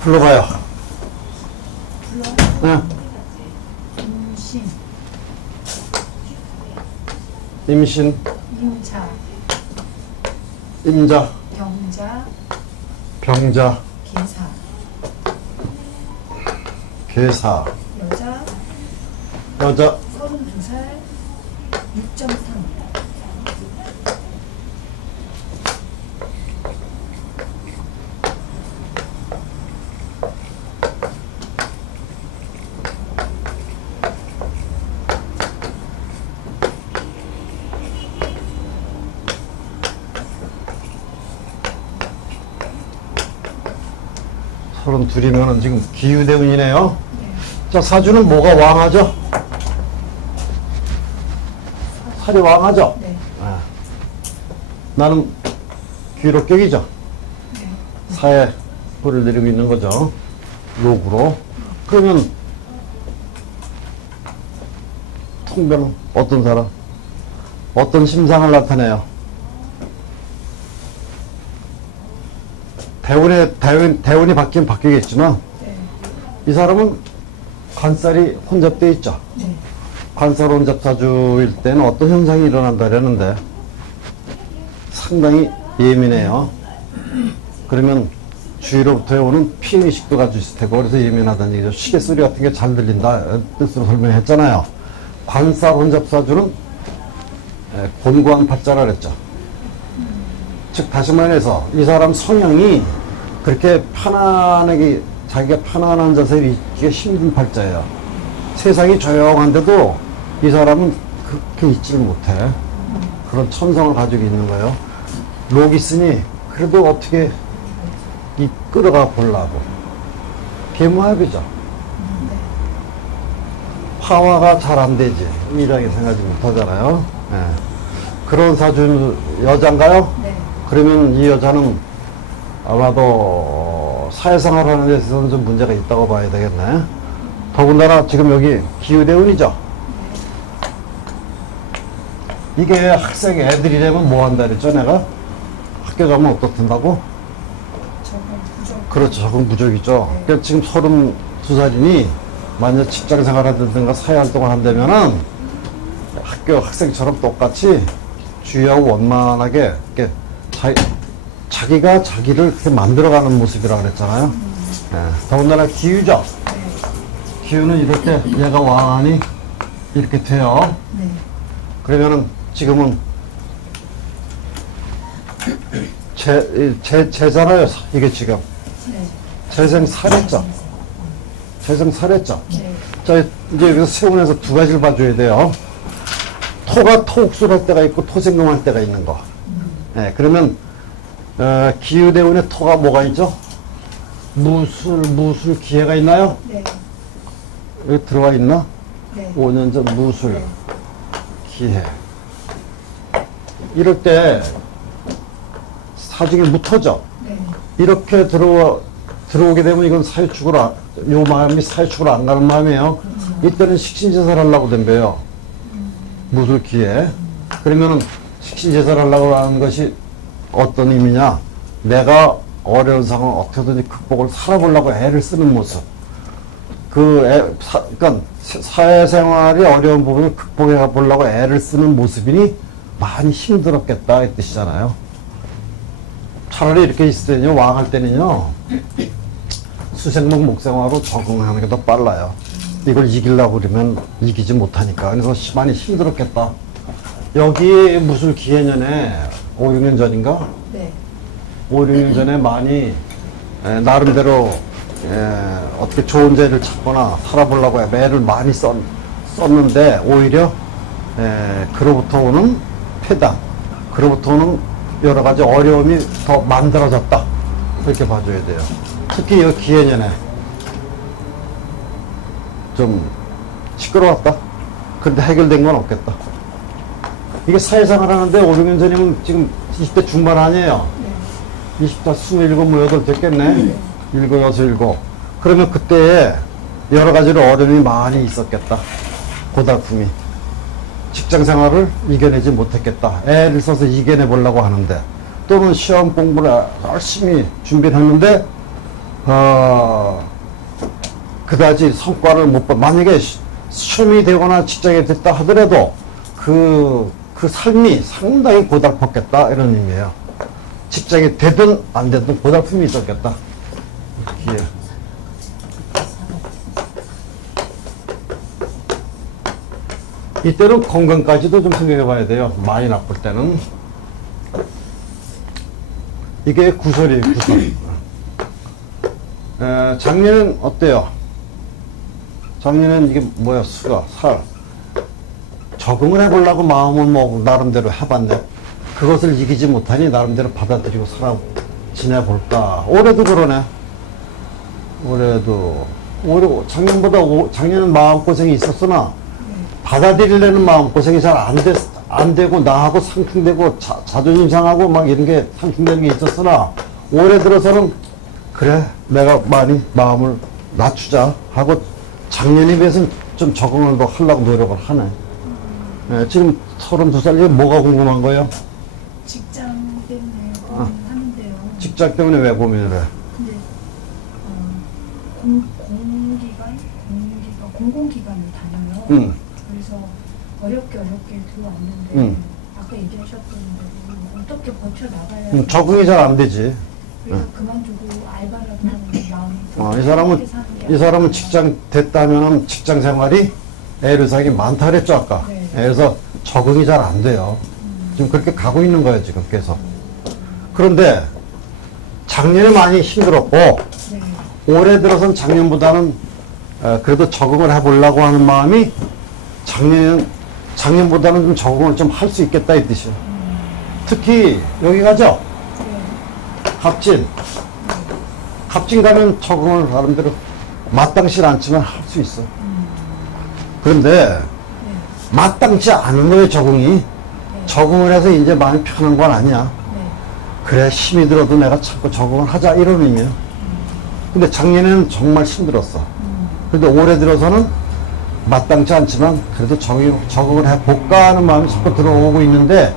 불러봐요. 네. 임신, 임자, 임자, 병자, 병자, 계사, 계사, 여자, 여자, 32살, 6.3. 서른 둘이면은 지금 기유대운이네요. 자, 사주는 뭐가 왕하죠? 살이 왕하죠? 네. 네. 나는 귀록격이죠. 네. 사에 불을 내리고 있는 거죠. 록으로. 그러면 통변은 어떤 사람? 어떤 심상을 나타내요? 대운이 바뀌면 바뀌겠지만 네. 이 사람은 관살이 혼잡되어 있죠. 네. 관살 혼잡사주일 때는 어떤 현상이 일어난다라는데 상당히 예민해요. 그러면 주위로부터 오는 피해의식도 가지고 있을 테고 그래서 예민하다는 얘기죠. 시계소리 같은 게 잘 들린다 뜻으로 설명했잖아요. 관살 혼잡사주는 곤고한 팔자라 그랬죠. 즉 다시 말해서 이 사람 성향이 그렇게 편안하게 자기가 편안한 자세를 있기가 힘든 팔자예요. 세상이 조용한데도 이 사람은 그렇게 있지를 못해. 그런 천성을 가지고 있는 거예요. 록이 있으니 그래도 어떻게 끌어가 보려고. 계무합이죠. 화화가 잘 안 되지. 일하게 생각하지 못하잖아요. 네. 그런 사주 여잔가요? 네. 그러면 이 여자는 아마도 사회생활하는 데 있어서는 좀 문제가 있다고 봐야 되겠네. 더군다나 지금 여기 기후대운이죠. 이게 학생 애들이라면 뭐 한다 그랬죠 내가? 학교 가면 어떻든다고? 적응 부족. 그렇죠. 적응 부족이죠. 네. 그러니까 지금 32살이니 만약 직장생활 하든가 사회활동을 한다면은 학교 학생처럼 똑같이 주의하고 원만하게 이렇게 자기가 자기를 그렇게 만들어가는 모습이라 그랬잖아요. 더군다나 기유죠. 네. 기유는 이럴 때 얘가 왕하니 이렇게 돼요. 네. 그러면은 지금은 제잖아요. 이게 지금 네. 재생살했죠. 재생살했죠. 네. 자, 이제 여기서 세운에서 두 가지를 봐줘야 돼요. 토가 토옥술할 때가 있고 토생금할 때가 있는 거. 네, 그러면 기유대운에 토가 뭐가 있죠? 무술 기해가 있나요? 네. 여기 들어와 있나? 네. 5년 전 무술 네. 기해. 이럴 때 사중에 묻어져. 네. 이렇게 들어오게 되면 이건 사유축으로 요 마음이 사유축으로 안 가는 마음이에요. 이때는 식신제사를 하려고 덤벼요. 무술 기해. 그러면은 식신제사를 하려고 하는 것이 어떤 의미냐? 내가 어려운 상황을 어떻게든지 극복을 살아보려고 애를 쓰는 모습. 그러니까 사회생활의 어려운 부분을 극복해 보려고 애를 쓰는 모습이니 많이 힘들었겠다 이 뜻이잖아요. 차라리 이렇게 있을 때는요, 왕할 때는요, 수생목 목생화로 적응하는 게 더 빨라요. 이걸 이기려고 그러면 이기지 못하니까. 그래서 많이 힘들었겠다. 여기 무술 기해년에 5, 6년 전인가? 네. 5, 6년 전에 많이 나름대로 어떻게 좋은 재를 찾거나 살아보려고 매를 많이 썼는데 오히려 그로부터 오는 폐단, 그로부터 오는 여러 가지 어려움이 더 만들어졌다. 그렇게 봐줘야 돼요. 특히 이 기해년에 좀 시끄러웠다. 근데 해결된 건 없겠다. 이게 사회생활 하는데 5, 6년 전이면 지금 20대 중반 아니에요. 네. 20대 27, 28 됐겠네. 7, 6, 7. 그러면 그때 여러 가지로 어려움이 많이 있었겠다. 고달픔이. 직장 생활을 이겨내지 못했겠다. 애를 써서 이겨내 보려고 하는데, 또는 시험 공부를 열심히 준비를 했는데 그다지 성과를 못 봐. 만약에 시험이 되거나 직장에 됐다 하더라도 그 삶이 상당히 고달팠겠다 이런 의미예요. 직장이 되든 안 되든 고달픔이 있었겠다. 예. 이때는 건강까지도 좀 생각해 봐야 돼요. 많이 나쁠 때는. 이게 구설이에요, 구설. 작년엔 어때요? 작년엔 이게 뭐야, 수가, 살. 적응을 해보려고 마음을 뭐 나름대로 해봤네. 그것을 이기지 못하니 나름대로 받아들이고 지내볼까. 올해도 그러네. 올해 작년은 마음고생이 있었으나 받아들이려는 마음고생이 잘 안 되고 나하고 상충되고 자존심 상하고 막 이런 게 상충되는 게 있었으나 올해 들어서는 그래 내가 많이 마음을 낮추자 하고 작년에 비해서는 좀 적응을 더 하려고 노력을 하네. 지금 32살, 이게 뭐가 궁금한 거예요? 직장 때문에 고민하는데요. 직장 때문에 왜 고민을 해? 근데 공공기관을 다녀요. 그래서 어렵게 들어왔는데 아까 얘기하셨던 대로 어떻게 버텨 나가야 적응이 잘 안 되지. 그래서 그만두고 알바라도 하는 마음이 이 사람은 직장 됐다면 직장 생활이 애로사항이 많다 그랬죠 아까. 네. 그래서 적응이 잘 안 돼요. 지금 그렇게 가고 있는 거예요 지금 계속. 그런데 작년에 많이 힘들었고 네. 올해 들어선 작년보다는 그래도 적응을 해보려고 하는 마음이 작년보다는 좀 적응을 좀 할 수 있겠다 이 뜻이에요. 특히 여기 가죠. 갑진. 갑진 가면 적응을 나름대로 마땅치 않지만 할 수 있어. 그런데 마땅치 않은 거예요 적응이. 적응을 해서 이제 마음이 편한 건 아니야. 그래 힘이 들어도 내가 참고 적응을 하자 이런 의미예요. 근데 작년에는 정말 힘들었어. 근데 올해 들어서는 마땅치 않지만 그래도 적응을 해볼까 하는 마음이 자꾸 들어오고 있는데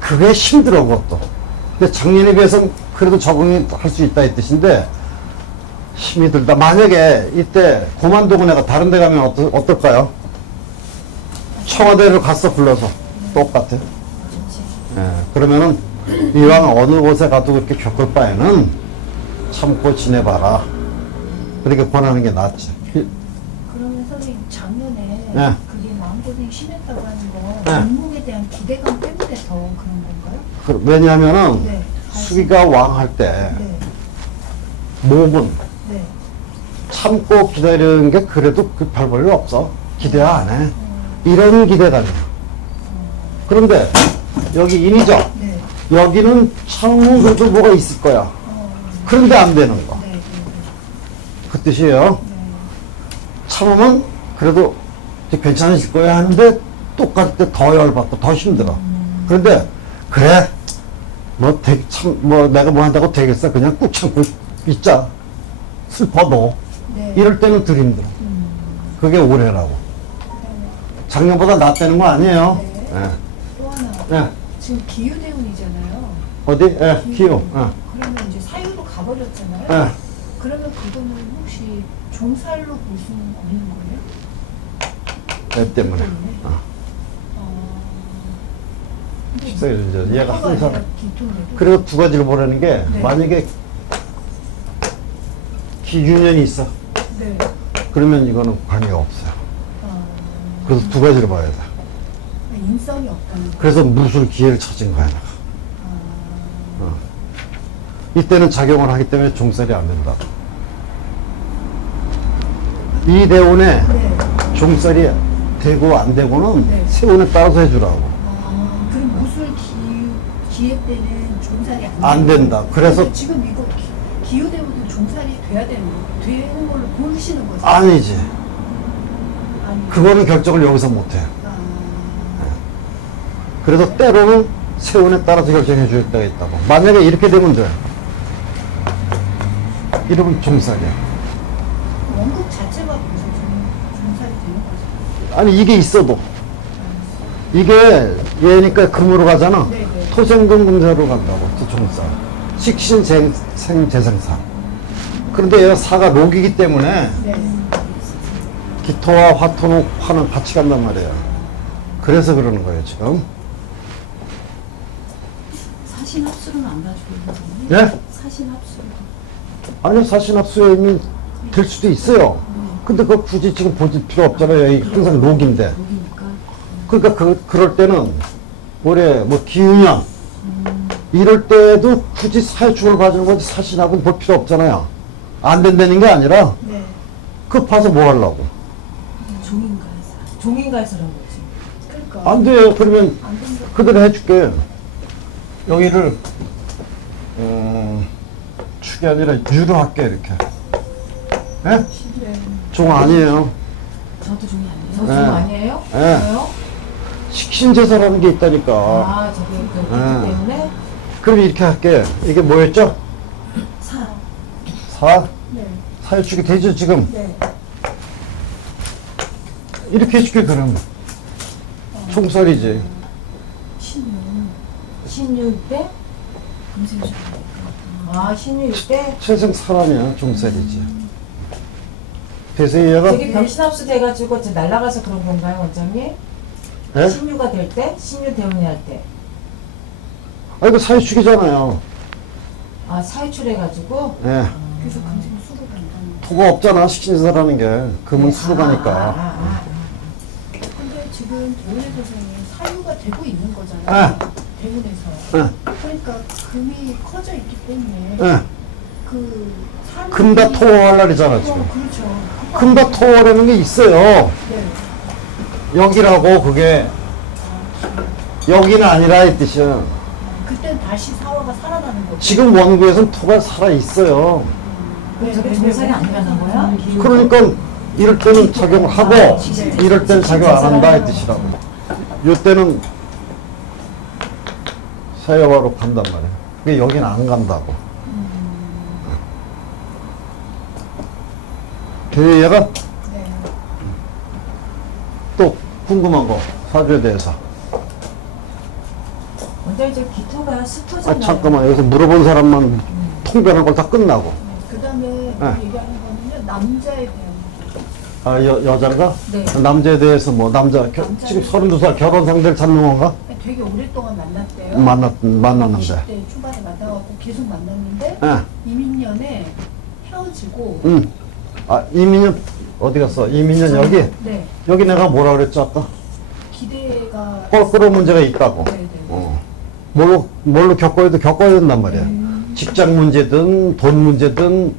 그게 힘들어 그것도. 근데 작년에 비해서는 그래도 적응이 할 수 있다 이 뜻인데 힘이 들다. 만약에 이때 그만두고 내가 다른 데 가면 어떨까요? 청와대를 갔어 불러서 똑같아. 그러면은 이왕 어느 곳에 가도 그렇게 겪을 바에는 참고 지내봐라. 그렇게 권하는 게 낫지. 그러면 선생님 작년에 네. 그게 마음고생이 심했다고 하는 거 네. 공목에 대한 기대감 때문에 더 그런 건가요? 왜냐하면은 네. 수기가 왕할 때 네. 몸은 네. 참고 기다리는 게 그래도 별 볼일 없어. 기대 안 해. 이런 기대감이야. 그런데 여기 인이죠. 네. 여기는 참으면 그래도 뭐가 있을 거야. 그런데 안 되는 거. 네. 네. 그 뜻이에요. 네. 참으면 그래도 이제 괜찮으실 거야 하는데 똑같을 때 더 열받고 더 힘들어. 그런데 그래 뭐 내가 뭐 한다고 되겠어. 그냥 꾹 참고 있자. 슬퍼도. 네. 이럴 때는 덜 힘들어. 그게 올해라고. 작년보다 낫다는 거 아니에요. 네. 예. 또 하나 예. 지금 기후대운이잖아요. 어디? 예, 기호. 그러면 이제 사유로 가버렸잖아요. 예. 그러면 그거는 혹시 종살로 볼 수는 없는 거예요? 애 때문에. 근데 그래서 이제 얘가 뭐가 항상 아니라 기토인데도 그리고 두 가지를 보라는 게 네. 만약에 기윤연이 있어. 네. 그러면 이거는 관계가 없어요. 아, 그래서 두 가지를 봐야 돼. 인성이 없다는 거. 그래서 무술 기회를 찾은 거야, 내가. 이때는 작용을 하기 때문에 종살이 안 된다. 이 대운에 네. 종살이 되고 안 되고는 네. 세운에 따라서 해주라고. 그럼 무술 기회 때는 종살이 안 된다. 그래서 근데 지금 이거 기후대운은 종살이 돼야 되는 걸로 보시는 거죠? 아니지. 아니. 그거는 결정을 여기서 못해. 아, 그래서 때로는 세운에 따라서 결정해 줄 때가 있다고. 만약에 이렇게 되면 돼. 이러면 종살이야. 원국 자체가 무슨 종살이 되는 거죠? 아니 이게 있어도 이게 얘니까 금으로 가잖아. 네네. 토생금금사로 간다고 또 종살. 식신생재생사. 그런데 얘가 사가 녹이기 때문에 네. 기토와 화는 같이 간단 말이에요. 그래서 그러는 거예요, 지금. 사신합수는 안 가지고 있는 거예요? 예? 사신합수. 아니요, 사신합수염이 될 수도 있어요. 근데 그거 굳이 지금 보실 필요 없잖아요. 여기 항상 녹인데. 여기니까. 그러니까 그럴 때는 올해 뭐 기운년 이럴 때도 굳이 사회축을 봐주는 거지 사신합은 볼 필요 없잖아요. 안 된다는 게 아니라 네. 그거 봐서 뭐 하려고. 종인가에서. 종인가에서란 거지. 그러니까. 안 돼요. 그러면 안 된다. 그대로 해줄게. 여기를 축이 아니라 유로 할게 이렇게. 예? 네. 종 아니에요. 저도 종이 아니에요. 저 네. 종 아니에요? 네. 왜요? 식신제사라는 게 있다니까. 아, 저게 그 네. 때문에 그럼 이렇게 할게. 이게 뭐였죠? 사. 사? 네. 사유축이 되죠 지금? 네. 이렇게 해줄게 그럼. 총살이지. 신유 때? 아, 신유 때? 최생 사람이야 종살이지. 그래서 얘가 되게 병신합수 돼가지고 이제 날아가서 그런 건가요, 원장님? 예? 신유가 될 때? 신유 대운이 할 때? 아 이거 사유축이잖아요. 아, 사유출해가지고? 예. 그래서 금생 수로 간다는 거. 토가 없잖아 식신제사라는 게. 금은 수로 가니까. 근데 지금 대운의 조상이 사유가 되고 있는 거잖아요. 대운에서. 예. 그러니까 금이 커져 있기 때문에 예. 그 사람이 금다 토할 날이잖아 지금. 그렇죠. 금다 토라는 게 있어요. 네. 여기라고 그게 여기는 아니라 이 뜻이야. 그땐 다시 사화가 살아나는 거죠. 지금 원구에서는 토가 살아 있어요. 왜 저게 종살이 아니라는 거야? 그러니까 이럴 때는 작용을 하고 이럴 때는 작용 안 한다 이 뜻이라고. 요 때는 사여화로 간단 말이야. 그게 여기는 안 간다고. 그 얘가 네. 또 궁금한 거 사주에 대해서. 원장님 저 기토가 스토잖아요. 아 잠깐만 여기서 물어본 사람만 통변한 걸 다 끝나고. 그 다음에 얘기하는 거는요, 남자에 대한 아 여자가 네. 남자에 대해서 뭐 남자 지금 32살 결혼 상대를 찾는 건가? 되게 오랫동안 만났대요. 만났는데. 20대 초반에 만나갖고 계속 만났는데 예. 이민년에 헤어지고 아 이민현 어디 갔어? 이민현 여기 네. 여기 내가 뭐라 그랬죠 아까? 기대가 껄끄러운 문제가 있다고. 네네. 뭘로 겪어야 된단 말이야. 직장 문제든 돈 문제든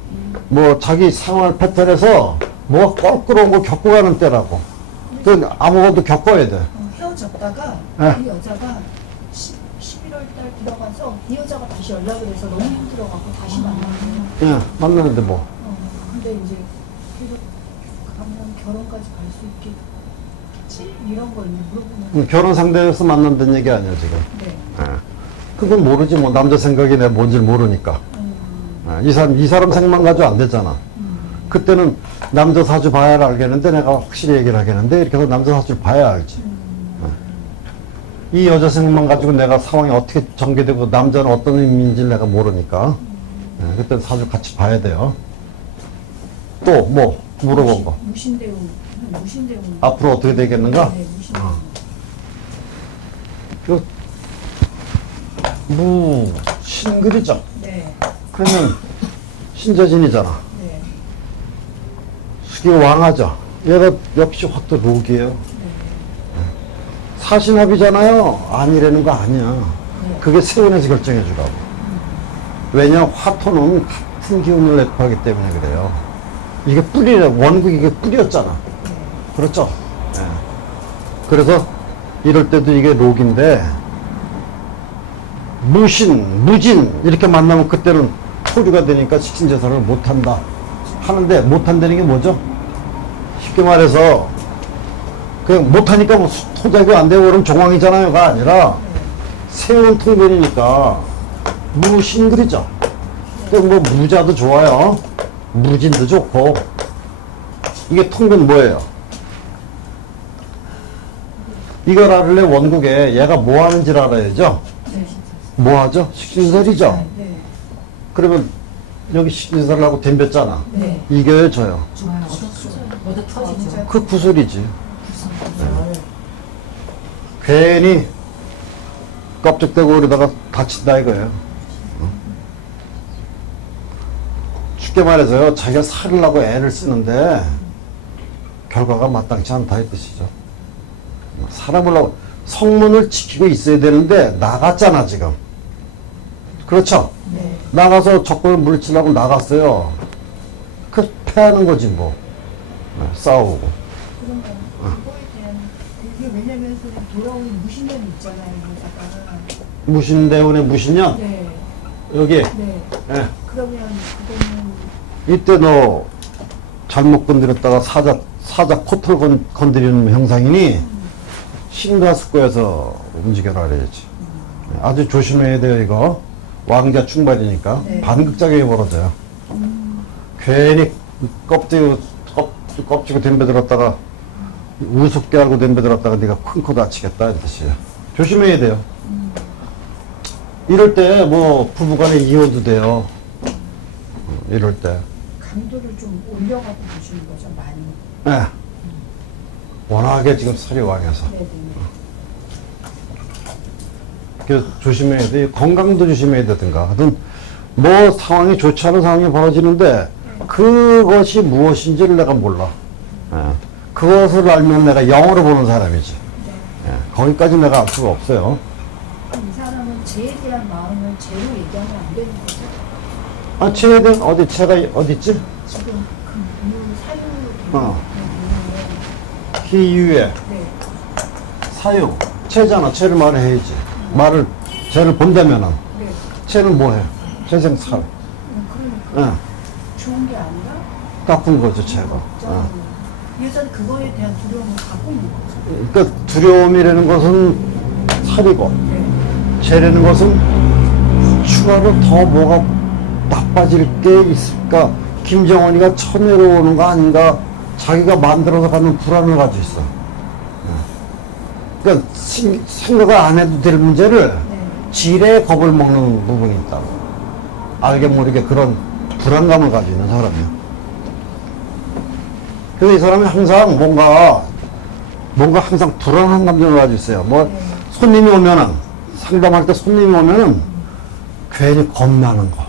뭐 자기 생활 패턴에서 뭐가 껄끄러운 걸 겪고 가는 때라고. 그 아무것도 겪어야 돼. 헤어졌다가 네. 이 여자가 11월 달 들어가서 이 여자가 다시 연락을 해서 너무 힘들어갖고 다시 만났어요. 예, 만나는데 뭐. 근데 이제 계속 가면 결혼까지 갈 수 있겠지? 이런 거 이제 물어보면 결혼 상대에서 만난다는 얘기 아니야 지금. 네. 예. 그건 모르지 뭐 남자 생각이 내가 뭔지 모르니까. 예, 이 사람 생만 가지고 안 되잖아. 그때는 남자 사주 봐야 알겠는데 내가 확실히 얘기를 하겠는데 이렇게 해서 남자 사주를 봐야 알지. 이 여자 생만 가지고 내가 상황이 어떻게 전개되고 남자는 어떤 의미인지 내가 모르니까. 예, 그때는 사주 같이 봐야 돼요. 또 뭐 물어본 거. 무신대운. 앞으로 어떻게 되겠는가? 네, 무신대운. 신글이죠. 네. 그러면 신재진이잖아. 네. 수기 왕하죠. 얘가 역시 화토 록이에요. 사신합이잖아요. 아니라는 거 아니야. 그게 세운에서 결정해 주라고. 왜냐 화토는 같은 기운을 내포하기 때문에 그래요. 이게 뿌리래. 원국이 이게 뿌리였잖아. 그렇죠? 예. 그래서 이럴 때도 이게 록인데 무신, 무진 이렇게 만나면 그때는 토류가 되니까 식신제사를 못한다 하는데 못한다는 게 뭐죠? 쉽게 말해서 그냥 못하니까 뭐 토작이 안 되고 그럼 종황이잖아요가 아니라 세운 통변이니까 무신글이죠. 뭐 무자도 좋아요. 무진도 좋고. 이게 통변 뭐예요? 이걸 알을래 원국에 얘가 뭐 하는지를 알아야죠. 네. 뭐 하죠? 식신설이죠. 네. 그러면 여기 식신지사를 하고 덤볐잖아. 네. 이겨요, 져요? 좋아요. 모두 터지죠. 그 구슬이지. 구슬. 괜히 껍질대고 그러다가 다친다 이거예요. 쉽게 말해서요, 자기가 살으려고 애를 쓰는데 결과가 마땅치 않다 이 뜻이죠. 살아보려고 성문을 지키고 있어야 되는데 나갔잖아 지금. 그렇죠? 네. 나가서 적군을 물리치려고 나갔어요. 그 패하는 거지 뭐. 싸우고. 그런 거 그거에 대한 그게 왜냐면 선생님 돌아오는 무신년이 있잖아요. 여기다가. 무신대운의 무신년 네. 여기. 네. 예. 그러면 그거는 이때 너 잘못 건드렸다가 사자 코털 건드리는 형상이니 신가숙고에서 움직여라 그래야지. 아주 조심해야 돼요 이거. 왕자 충발이니까 네. 반극작용이 벌어져요. 괜히 껍지고 덤벼들었다가 우습게 알고 덤벼들었다가 네가 큰 코 다치겠다 이 뜻이에요. 조심해야 돼요. 이럴 때 뭐 부부간에 이혼도 돼요. 이럴 때. 강도를 좀 올려가고 보시는 거죠, 많이. 네. 워낙에 지금 살이 왕해서. 네네. 그래서 조심해야 돼. 건강도 조심해야 되든가. 하여튼, 뭐 상황이 좋지 않은 상황이 벌어지는데, 그것이 무엇인지를 내가 몰라. 예. 그것을 알면 내가 영어로 보는 사람이지. 네. 예. 거기까지 내가 알 수가 없어요. 그럼 이 사람은 죄에 대한 마음을 죄로 얘기하면 안 되는 거죠? 아, 채에 대한, 채가 어디 있지? 지금 그 이유 사유 어. 네. 희유에, 네. 사유. 채잖아. 채를 말해야지. 말을, 채를 본다면은. 네. 채는 뭐해? 채생살. 그러니까 예. 좋은 게 아니라 나쁜 거죠, 채가. 어. 이 여자는 그거에 대한 두려움을 갖고 있는 거죠. 그러니까 두려움이라는 것은 살이고, 네. 죄라는 것은 추가로 더 뭐가 나빠질 게 있을까? 김정은이가 처녀로 오는 거 아닌가? 자기가 만들어서 갖는 불안을 가지고 있어. 그러니까 생각을 안 해도 될 문제를 네. 지레 겁을 먹는 부분이 있다고. 알게 모르게 그런 불안감을 가지고 있는 사람이에요. 그래서 이 사람이 항상 뭔가 항상 불안한 감정을 가지고 있어요. 뭐, 손님이 오면은, 상담할 때 손님이 오면은, 괜히 겁나는 거.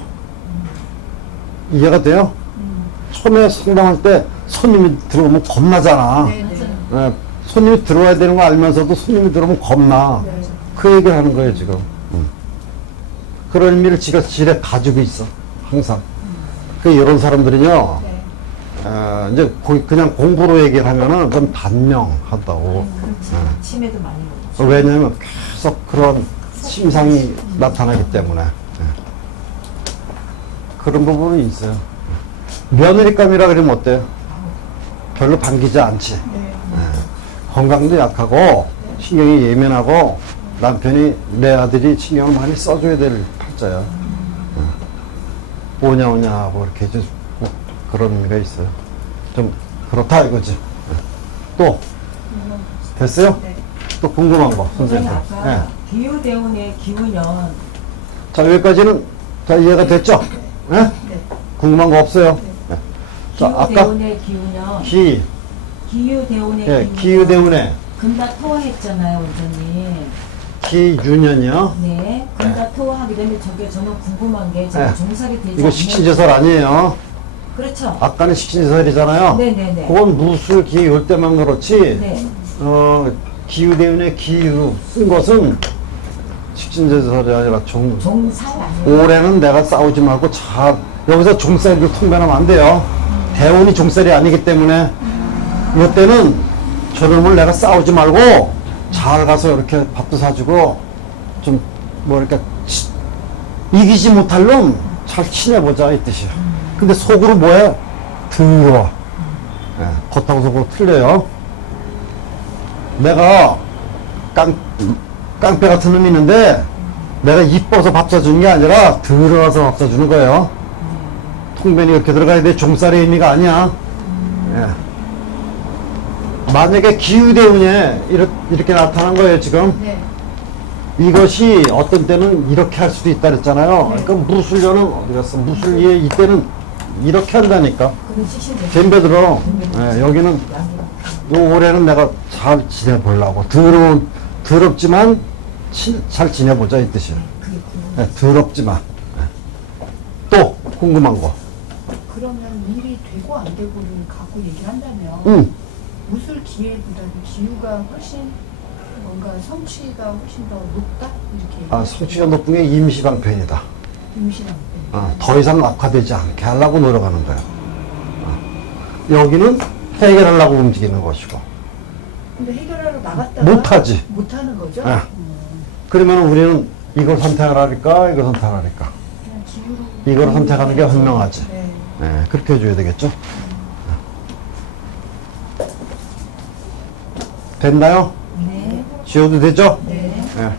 이해가 돼요? 처음에 상담할 때 손님이 들어오면 겁나잖아. 네. 네. 예, 손님이 들어와야 되는 거 알면서도 손님이 들어오면 겁나. 네. 그 얘기를 하는 거예요, 지금. 그런 의미를 지가 지레 가지고 있어. 항상. 그, 이런 사람들은요, 네. 이제 그냥 공부로 얘기를 하면은 좀 단명하다고. 그렇지. 치매도 많이 오죠. 왜냐면 계속 그런 심상이 나타나기 때문에. 예. 그런 부분이 있어요. 며느리감이라 그러면 어때요? 별로 반기지 않지. 네. 건강도 약하고 신경이 예민하고 남편이 내 아들이 신경을 많이 써줘야 될 팔자야. 오냐 하고 이렇게 좀 그런 의미가 있어요. 좀 그렇다 이거지. 또 됐어요? 네. 또 궁금한 거 선생님 선생님. 아까 기후대운의 기후년 자 여기까지는 다 이해가 됐죠? 예? 네. 궁금한 거 없어요? 예. 자 아까 기후대운의 기후년 기후대운의 예, 기후대운에 금다토화했잖아요, 원장님. 기유년이요. 네, 금다토화하게 되면 저는 궁금한 게 제가 네. 종살이 되지 이거 식신제설 아니에요. 그렇죠. 아까는 식신제설이잖아요. 네네네. 그건 무술 기요 때만 그렇지. 네. 기후대운의 기후 쓴 것은 식신제설이 아니라 종살 아니에요? 올해는 내가 싸우지 말고 여기서 종살이를 통변하면 안 돼요. 대운이 종살이 아니기 때문에 이때는 저놈을 내가 싸우지 말고 잘 가서 이렇게 밥도 사주고 좀 뭐 이렇게 이기지 못할 놈 잘 친해보자 이 뜻이야. 근데 속으로 뭐해? 더러워. 예, 겉하고 속으로 틀려요. 내가 깡패 같은 놈이 있는데 내가 이뻐서 밥 사주는 게 아니라 더러워서 밥 사주는 거예요. 통변이 이렇게 들어가야 돼. 종살의 의미가 아니야. 예. 만약에 기후대운에 이렇게 나타난 거예요 지금. 네. 이것이 어떤 때는 이렇게 할 수도 있다 그랬잖아요. 그러니까 무술료는 어디 갔어? 무술리에 이때는 이렇게 한다니까. 그건 식신제. 잼배 들어. 예, 여기는 요 올해는 내가 잘 지내보려고. 더럽지만 잘 지내보자 이 뜻이에요. 그게 예, 더럽지만. 예. 또 궁금한 거. 그러면 일이 되고 안 되고를 갖고 얘기를 한다면 응. 무술 기회보다는 기후가 훨씬 뭔가 성취가 훨씬 더 높다 이렇게. 아, 성취가 높은 게 임시방편이다. 임신한 더 이상 악화되지 않게 하려고 노력하는 거예요. 여기는 해결하려고 움직이는 것이고. 근데 해결하러 나갔다가 못하지. 못하는 거죠. 예. 그러면 우리는 이걸 선택을 하니까 이걸 선택을 하니까 그냥 기후로 이걸 선택하는 게 현명하지. 네. 예, 그렇게 해줘야 되겠죠. 됐나요? 네. 지워도 되죠? 네. 예.